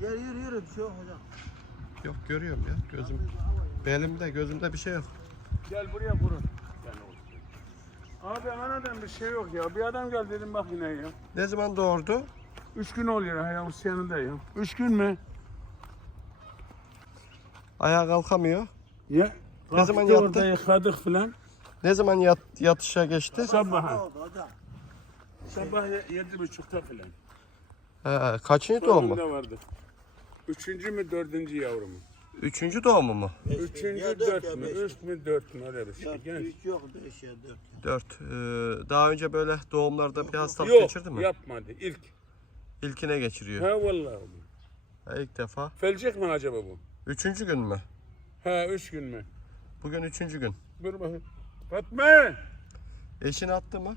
Gel yürü yürü bir şey yok hocam. Yok görüyorum ya gözüm. Belimde gözümde bir şey yok. Gel buraya kurun. Oğlum. Abi adam bir şey yok ya. Bir adam gel dedim bak yine ya. Ne zaman doğurdu? Üç gün oluyor ayağımız yanında ya. Üç gün mü? Ayağa kalkamıyor. Ya. Ne zaman yattı? Orada yıkadık filan. Ne zaman yat, yatışa geçti? Sabah. Sabah ye- yedi buçukta filan. He, kaçıncı doğumu? Sonunda vardı. Üçüncü mü dördüncü yavru mu? Üçüncü doğumu mu? Beş, Üçüncü ya dört, ya mü? beş. Üç mü dört mü öyle bir şey. Dört, Genç. üç yok beş ya dört. ya. Dört. Ee, daha önce böyle doğumlarda bir hastalık Yok geçirdi mi? yapmadı ilk. İlkine geçiriyor. Ha vallahi. Ha, ilk defa. Felecek mi acaba bu? Üçüncü gün mü? Ha üç gün mü? Bugün üçüncü gün. Dur bakayım. Fatma! Eşini attı mı?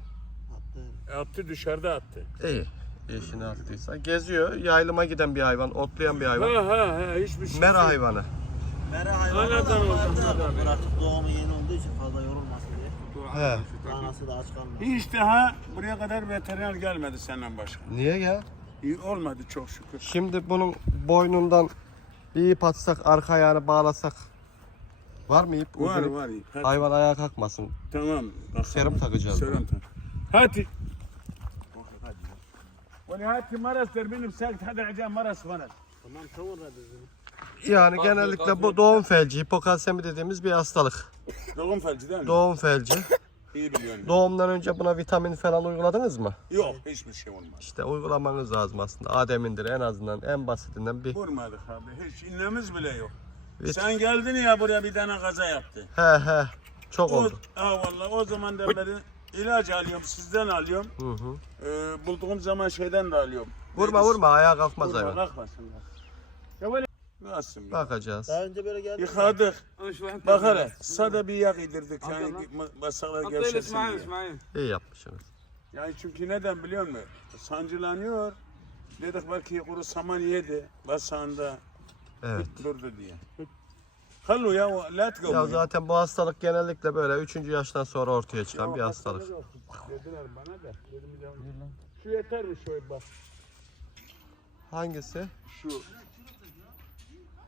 Attı. Attı dışarıda attı. İyi. Eşini attıysa. Geziyor. Yaylıma giden bir hayvan. Otlayan bir hayvan. Ha ha ha hiçbir şey. Mera hayvanı. Mera hayvanı Anadan da vardı bıraktık doğumu yeni olduğu için fazla yorulmasın diye. He. Anası da aç kalmadı. Hiç daha buraya kadar veteriner gelmedi senden başka. Niye ya? İyi olmadı çok şükür. Şimdi bunun boynundan bir ip atsak, arka ayağını bağlasak. Var mı ip? Var Uzun ip. var. Hadi. Hayvan ayağa kalkmasın. Tamam. Serum takacağız. Serum tak. Hadi. ولا هاتي مرس تربين بساكت هذا عجان مرس مرس Tamam tamam hadi. Yani genellikle bu doğum felci, hipokalsemi dediğimiz bir hastalık. Doğum felci değil mi? Doğum felci. İyi biliyorum. Doğumdan önce buna vitamin falan uyguladınız mı? Yok hiçbir şey olmaz. İşte uygulamanız lazım aslında. Ademindir en azından en basitinden bir. Vurmadık abi. Hiç inlemiz bile yok. Hiç. Sen geldin ya buraya bir tane kaza yaptı. He he. Çok O, oldu. ha vallahi o zamandan beri İlaç alıyorum, sizden alıyorum. Hı hı. Ee, bulduğum zaman şeyden de alıyorum. Vurma Deniz. vurma ayağa kalkmaz Vurma, Ya böyle Nasıl ya? Bakacağız. Daha önce böyle geldi. Yıkadık. Bakarak. Sade bir yak yedirdik. Yani ma- gevşesin diye. İyi yapmışsınız. Yani çünkü neden biliyor musun? Sancılanıyor. Dedik belki kuru saman yedi. Basanda Evet. durdu diye. Hallo ya la tgavur. Ya zaten bu hastalık genellikle böyle 3. yaştan sonra ortaya çıkan ya, bir hastalık. Dediler bana da. Dedim ya. Şu yeter mi şöyle bak. Hangisi? Şu.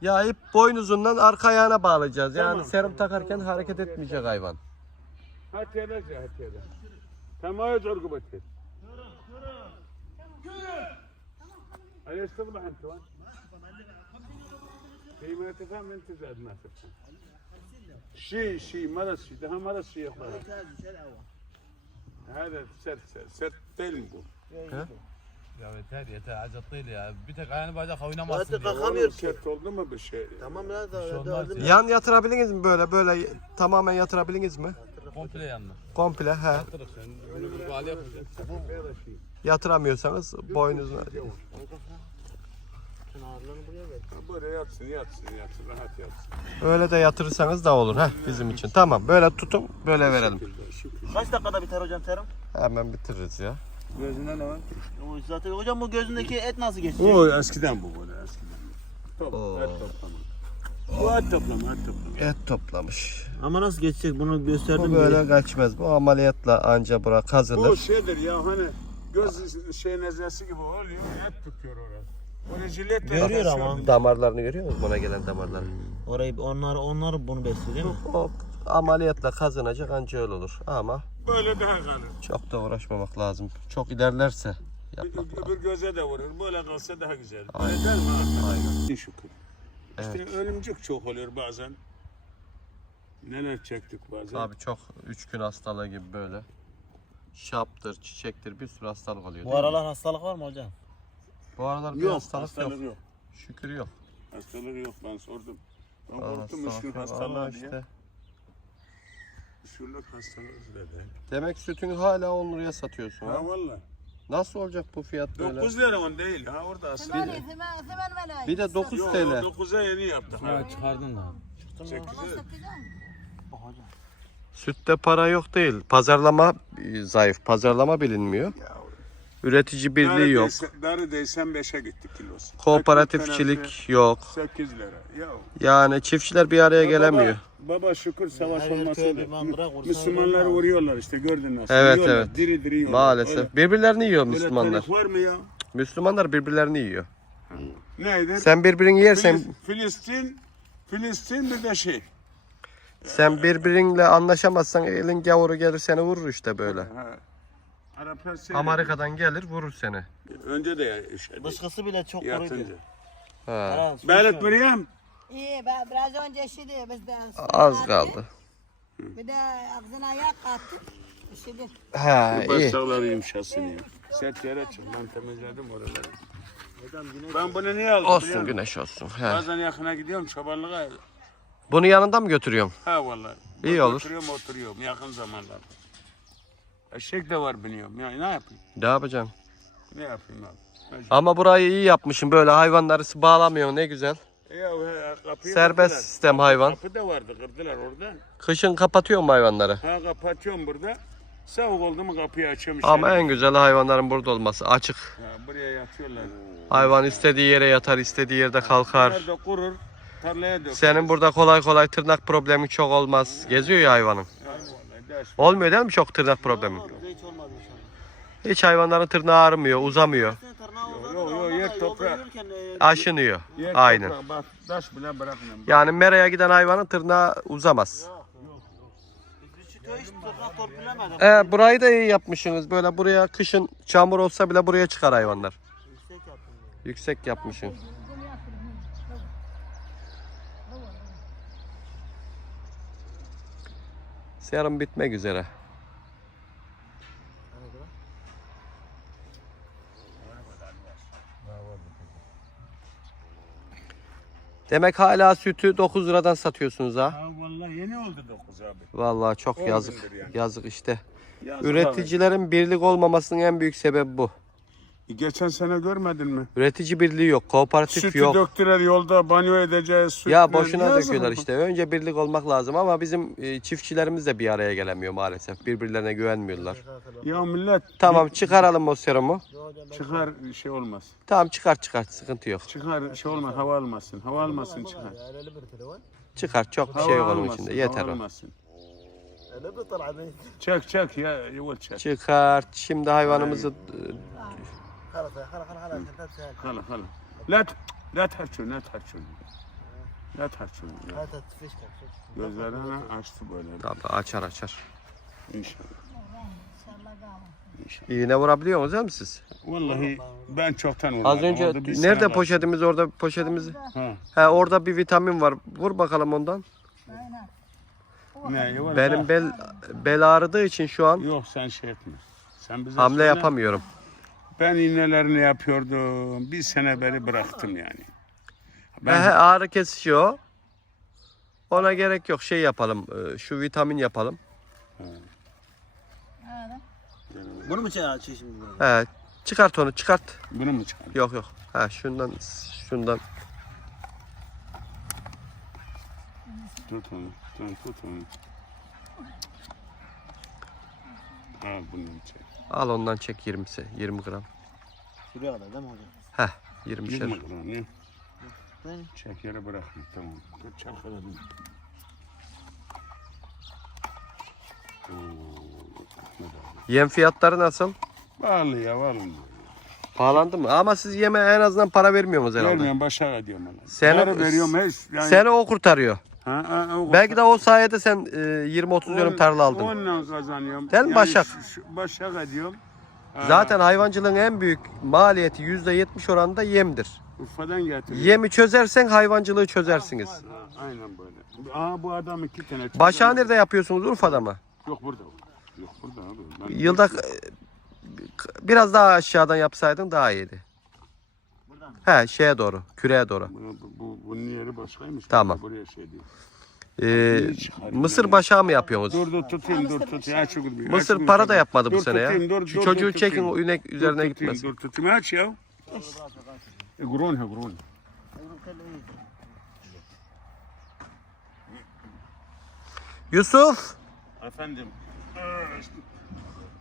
Ya ip boynuzundan arka ayağına bağlayacağız. Tamam, yani serum tamam, takarken tamam, hareket tamam, etmeyecek yeter. hayvan. Hatiyada hatiyada. Tamam zorgu batır. Görün, görün. Görün. Aleyhisselam antu. ما تفهم أنت زاد ما تفهم. شيء شيء مرض شيء ده مرض شيء يا أخوان. هذا سر سر سر تلم bu. Ya yeter yeter acı değil ya. Bir tek ayağını bacak Zaten oynamazsın diye. kalkamıyor Oğlum ki. sert oldu mu bir şey? Tamam ya da şey olmaz dördüm. ya. Yan yatırabiliriz mi böyle böyle tamamen yatırabiliriz mi? Komple yanına. Komple he. Yatırık sen. Bunu bir bağlı yapacağız. Yatıramıyorsanız boynuzuna. Sen ağırlığını buraya ver. Böyle yatsın yatsın yatsın rahat yatsın. Öyle de yatırırsanız da olur heh bizim için. Tamam böyle tutun böyle verelim. Şükür, şükür. Kaç dakikada biter hocam serum? Hemen bitiririz ya. Gözüne ne var? O zaten hocam bu gözündeki et nasıl geçecek? O eskiden bu böyle eskiden. Top, Oo. et toplama. Bu et toplama, et toplama. Et toplamış. Ama nasıl geçecek bunu gösterdim. Bu böyle kaçmaz. Bu ameliyatla anca bura Bu kazılır. şeydir ya hani göz şey nezlesi gibi oluyor, et tutuyor orası. Böyle Görüyor ama. Damarlarını görüyor musun? Buna gelen damarlarını. Orayı onlar onlar bunu besliyor değil mi? O ameliyatla kazanacak anca öyle olur. Ama Böyle daha kalır. çok da uğraşmamak lazım. Çok ilerlerse yapmak lazım. Öbür göze de vurur. Böyle kalsa daha güzel. Aynen. Öyle değil mi? ha? Aynen. Şükür. Evet. İşte ölümcük çok oluyor bazen. Neler çektik bazen. Abi çok üç gün hastalığı gibi böyle. Şaptır, çiçektir bir sürü hastalık oluyor. Bu değil mi? aralar hastalık var mı hocam? Bu aralar bir yok, hastalık, hastalık yok. yok. Şükür yok. Hastalık yok ben sordum. Ben Aa, korktum üç gün hastalık yok. hastalığı Ama diye. işte. Şurada hastalık dedi. Demek sütünü hala 10 liraya satıyorsun ha? Ha valla. Nasıl olacak bu fiyat böyle? 9 lira on değil. Ha orada aslında. ثمانية ثمان ثمان ملايين Bir de 9 Yok TL. 9'a yeni yaptık. Ha. Ha çıkardın da. Sekize. والله سكتان Hocam. Sütte para yok değil. Pazarlama e, zayıf. Pazarlama bilinmiyor. Üretici birliği yok. Neredeyse 5'e gitti kilosu. Kooperatifçilik yok. 8 lira. Ya. Yani çiftçiler bir araya gelemiyor. Baba, baba şükür savaş kursa Müslümanları vuruyorlar işte gördün nasıl. Evet, Yiyorlar, evet. Diri diri yiyorlar. Maalesef. Öyle- Birbirlerini yiyor Müslümanlar. var mı ya? Müslümanlar birbirlerini yiyor. Neydi? Sen birbirini yersen Filis- Filistin, Filistin bir de şey. sen birbirinle anlaşamazsan elin gavuru gelir seni vurur işte böyle. Ha. Araplar seyrediyor. Amerika'dan gelir vurur seni. Önce de ya- şey, Dışkısı bile çok kuruydu. yatınca. Ha. Ha, su içiyorum. Meryem. İyi ben biraz önce şimdi biz de Az kaldı. Bir de ağzına yak attık. Şimdi Ha iyi. Başsağları yumuşasın ya. Sert yere çık. Ben temizledim oraları. Ben bunu niye aldım? biliyor Olsun musun? güneş olsun. He. Bazen yakına gidiyorum çobanlığa. Bunu yanında mı götürüyorsun? Ha vallahi. İyi Ben olur. Oturuyorum oturuyorum yakın zamanlarda. Eşek de var biniyorum. Ya ne yapayım? Ne yapacaksın? Ne yapayım abi? Mecbur. Ama burayı iyi yapmışsın. Böyle hayvanları bağlamıyorsun ne güzel. Ya, kapıyı Serbest kırdılar. sistem hayvan. Kapı da vardı kırdılar orada. Kışın kapatıyor mu hayvanları? Ha kapatıyorum burada. Soğuk oldu mu kapıyı açıyorum. Ama içeri. en güzel hayvanların burada olması. Açık. Ha, buraya yatıyorlar. Hayvan istediği yere yatar, istediği yerde kalkar. Nerede kurur, tarlaya döker. Senin burada kolay kolay tırnak problemi çok olmaz. Geziyor ya hayvanın. Olmuyor değil mi çok tırnak problemi? Bizde hiç olmadı inşallah. Hiç hayvanların tırnağı ağrımıyor, uzamıyor. Sen tırnağı uzadı yo, da yo, ondan yer yürürken, e, Aşınıyor. Yer Aynen. toprak, Bak taş bile bırakmıyorum. Yani meraya giden hayvanın tırnağı uzamaz. Torpilemedik. E, burayı da iyi yapmışsınız. Böyle buraya kışın çamur olsa bile buraya çıkar hayvanlar. Yüksek yapmışsın. Serum bitmek üzere. Demek hala sütü 9 liradan satıyorsunuz ha. Ha vallahi yeni oldu 9 abi. Vallahi çok On yazık. yani. Yazık işte. Yazık Üreticilerin birlik olmamasının en büyük sebebi bu. Abi. Geçen sene görmedin mi? Üretici birliği yok, kooperatif Sütü yok. döktüler yolda banyo edeceğiz. Süt Ya boşuna döküyorlar ama. işte. Önce birlik olmak lazım ama bizim e, çiftçilerimiz de bir araya gelemiyor maalesef. Birbirlerine güvenmiyorlar. Ya millet Tamam çıkaralım o serumu. çıkar şey olmaz. Tamam çıkar çıkar sıkıntı yok. Çıkar şey olmaz hava almasın. Hava almasın çıkar. Çıkar çok bir şey yok onun içinde yeter o. Çek çek ya yol çek. Çıkar. Şimdi hayvanımızı e, Hala hala. La la tarçın la tarçın. La tarçın. Gözlerini açtı böyle. tabii açar açar. İnşallah. İğne vurabiliyor musunuz değil mi siz? Vallahi ben çoktan Az vurmadım. önce Orada bir nerede poşetimiz orada poşetimiz? Ha. He orada bir vitamin var. Vur bakalım ondan. Ne? Benim bel bel ağrıdığı için şu an Yok sen şey etme. Sen bize hamle söyle. yapamıyorum. Ben iğnelerini yapıyordum. Bir sene beri bıraktım yani. He, Ben he, ağrı kesici o. Ona gerek yok. Şey yapalım. e, Şu vitamin yapalım. Bunu mu çay açıyor şimdi? burada? He, çıkart onu çıkart. bunu mu çıkardım? Yok yok. Ha şundan şundan. Tut onu. Tut, tut onu. Al bunu çek. Al ondan çek 20 20 gram. Şuraya kadar değil mi hocam? Heh 20 Yirmi şer. gram ne? Yani Çek yere bırakma tamam. Dur Ahmet abi. Yem fiyatları nasıl? Vallahi ya vallahi. Pahalandı mı? Ama siz yeme en azından para vermiyorsunuz herhalde. Vermiyorum başa ödüyorum. Seni- Yarı veriyorum hiç. Yani, Seni o kurtarıyor. Ha, ha, o- Belki de o sayede sen e, 20-30 dönüm tarla aldın. Onunla kazanıyorum. Değil mi Başak? şu- şu- Başak ediyorum. Ha, Zaten hayvancılığın en büyük maliyeti %70 oranında yemdir. Urfa'dan getiriyorum. Yemi çözersen hayvancılığı çözersiniz. Ha, aynen böyle. Aa bu adam iki tane. çocuğu- Başa nerede yapıyorsunuz? Urfa'da mı? Yok burada. Yok burada abi. Ben Yılda e, biraz daha aşağıdan yapsaydın daha iyiydi. Buradan mı? He şeye doğru, küreye doğru. Bu, bu, bu, bunun yeri başkaymış. Tamam. Buraya şey diyor. Ee, mısır başağı mı yapıyorsunuz? Dur dur tutayım dur tutayım. Aç şu gibi. Mısır para da yapmadı bu sene ya. Şu dur, çocuğu dur, çekin tutayım. o inek Dur, üzerine tutayım, gitmesin. Dur tutayım aç ya. E, Gron ha gron. Yusuf! Efendim.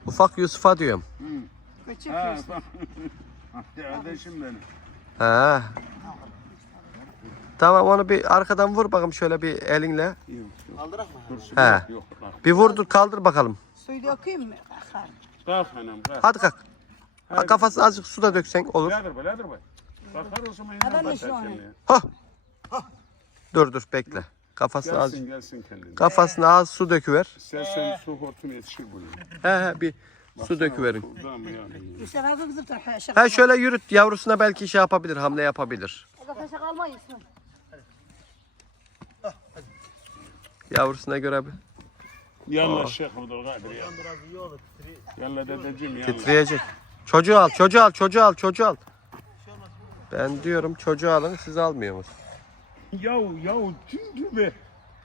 Ufak Yusuf'a diyorum. küçük Ha, Kardeşim benim. He. Tamam onu bir arkadan vur bakalım şöyle bir elinle. Kaldırak mı? Su He. yok, bak. Bir vurdur kaldır bakalım. suyu dökeyim mi? Kalkar. Kalk hanım kalk. Hadi kalk. Ha, kafasını azıcık suda döksen olur. Birader be birader be. Bakar o zaman Adam yine işi bakar o. kendine. Dur dur bekle. Kafasına az Gelsin gelsin kendine. kafasına az su döküver. İstersen su hortunu yetişir buraya. He he bir su döküverin. İşte kızım da. Ha şöyle yürüt yavrusuna belki şey yapabilir, hamle yapabilir. Yavrusuna göre bir Yallah Şeyh Abdülkadir ya. Biraz iyi olur. Titri. Yallah dedeciğim yallah. titreyecek. Çocuğu al, çocuğu al, çocuğu al, çocuğu al. Ben diyorum çocuğu alın, siz almıyorsunuz. Yahu yahu tüm be.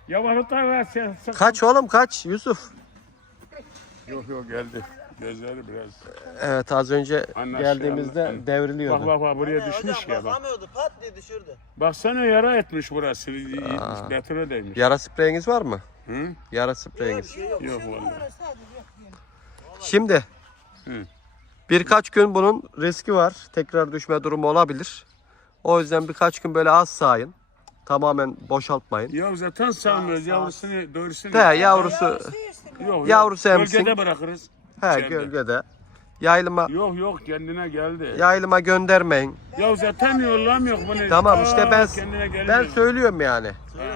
Ya var da sen sakın. Kaç oğlum kaç Yusuf. Yok yok geldi. Gözleri biraz. Evet az önce Anlaşıldı, geldiğimizde anlaşıldı. Bak devriliyordu. bak bak buraya Hani düşmüş hocam ya bak. basamıyordu. Pat diye düşürdü. Baksana yara etmiş burası. Betona değmiş. Yara spreyiniz var mı? Hı? Yara spreyiniz. şey yok. Yok vallahi. Şimdi Hı. birkaç gün bunun riski var. Tekrar düşme durumu olabilir. O yüzden birkaç gün böyle az sağın. Tamamen boşaltmayın. Ya zaten sağmıyoruz yavrusunu doğrusunu. He yavrusu Yok, yok. yavrusu emsin. Gölgede bırakırız. he içeride. gölgede. Yayılıma Yok yok kendine geldi. yayılıma göndermeyin. Ya zaten yollamıyor bunu. Tamam işte ben ben söylüyorum yani.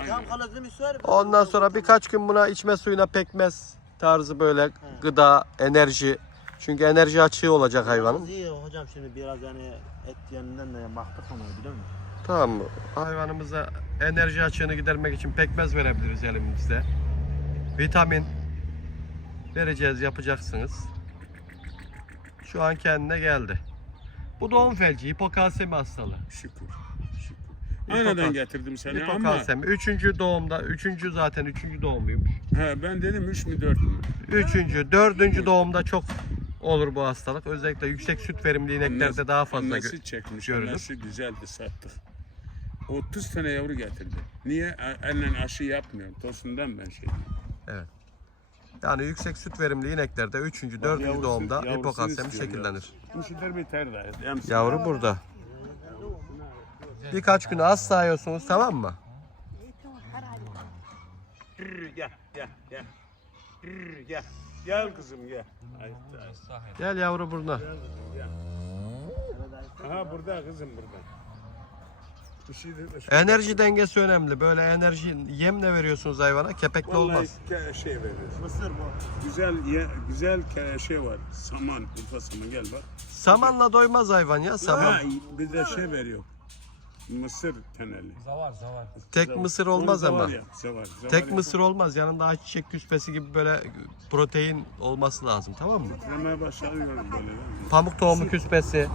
Tam kalıcı. Ondan sonra birkaç gün buna içme suyuna pekmez tarzı böyle gıda, enerji. Çünkü enerji açığı olacak hayvanın. İyi hocam şimdi biraz yani et yönünden de baktık ona biliyor musun? Tamam mı? Hayvanımıza enerji açığını gidermek için pekmez verebiliriz elimizde. Vitamin vereceğiz, yapacaksınız. Şu an kendine geldi. Bu doğum felci, hipokalsemi hastalığı. Şükür. Şükür. Aynadan getirdim seni ama. Hipokalsemi. Üçüncü doğumda, üçüncü zaten üçüncü doğumluymuş. He, ben dedim 3 mü 4 mü? Üçüncü, dördüncü doğumda çok olur bu hastalık. Özellikle yüksek süt verimli ineklerde daha fazla gö- Annesi çekmiş. görülür. Annesi güzeldi sattık. 30 tane yavru getirdi. Niye? Annen aşı yapmıyor. Tosundan ben şey. Yani yüksek süt verimli ineklerde üçüncü, Bak dördüncü yavrusu- doğumda hipokalsemi şekillenir. Bu şeyler biter. Emsin. Yavru burada. Birkaç gün az sağıyorsunuz tamam mı? Gel gel gel. Gel. Gel kızım gel. Gel yavru burada. Aha burada kızım burada. Bir şey de Enerji dengesi önemli. Böyle enerji yemle veriyorsunuz hayvana kepekli Vallahi olmaz. şey veriyoruz. Mısır bu. Güzel ye, güzel ke- şey var. Saman, urfa saman gel bak. Samanla doymaz hayvan ya saman. Ha, bir de şey veriyor. Mısır teneli. Zavar zavar. Tek mısır olmaz ama. zavar zavar, zavar Tek mısır olmaz. Yanında ayçiçek küspesi gibi böyle protein olması lazım tamam mı? Hemen başlıyorum böyle. Pamuk tohumu küspesi.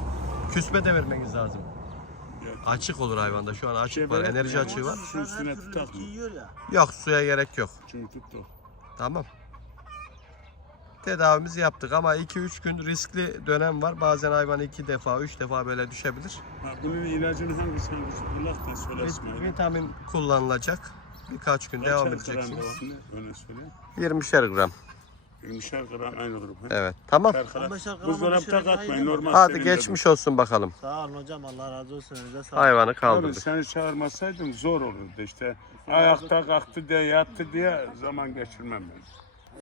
Küspe de vermeniz lazım. Açık olur hayvanda. Şu an açık Şey var. Enerji açığı var. Şu üstüne tutak mı? Yok suya gerek yok. Çünkü tuttu. Tamam. Tedavimizi yaptık ama 2-3 gün riskli dönem var. Bazen hayvan 2 defa, 3 defa böyle düşebilir. Ha, bunun ilacını hangisi hangisi? Allah da söylesin. Vit- öyle. Vitamin kullanılacak. Birkaç gün devam Kaçar gram edeceksiniz. da Öyle söyle. 20'şer gram. 20'şer gram aynı grup. ha? Evet. Tamam. Şarkılar. 15'er gram Buzdolapta katmayın. Normal Hadi senin geçmiş olsun bakalım. Sağ olun hocam Allah razı olsun. Size sağ olun. Hayvanı dedim. kaldırdık. Seni çağırmasaydım zor olurdu işte. Ayakta kalktı diye yattı diye zaman geçirmem ben.